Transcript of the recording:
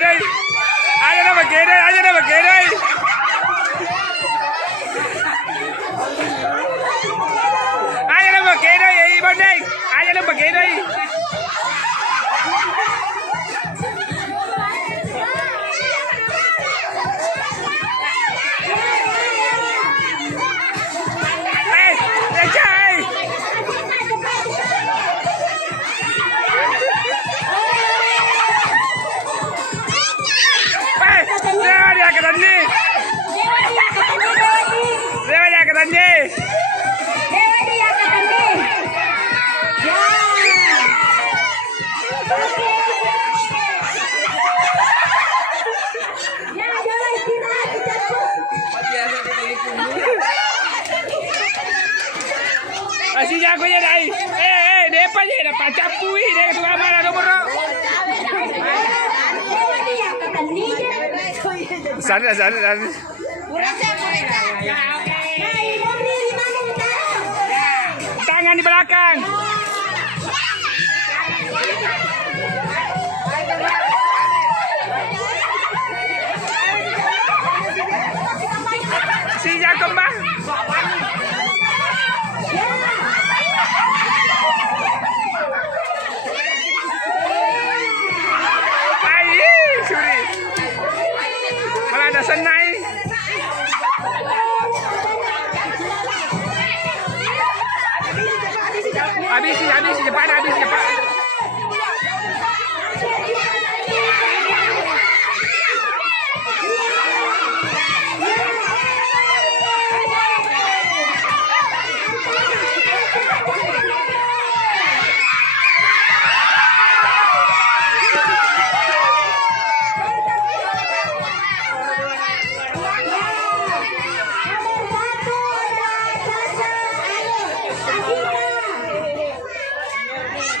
đây. Ai cho nó vào kia đây, ai cho nó vào kia đây. Ai cho nó vào kia đây, bên đây. Ai cho nó vào kia đây. Si jago ya dai. Dia apa je dapat capui dia tu mana nomor. Sana. Tangan di belakang. Si jago kembang.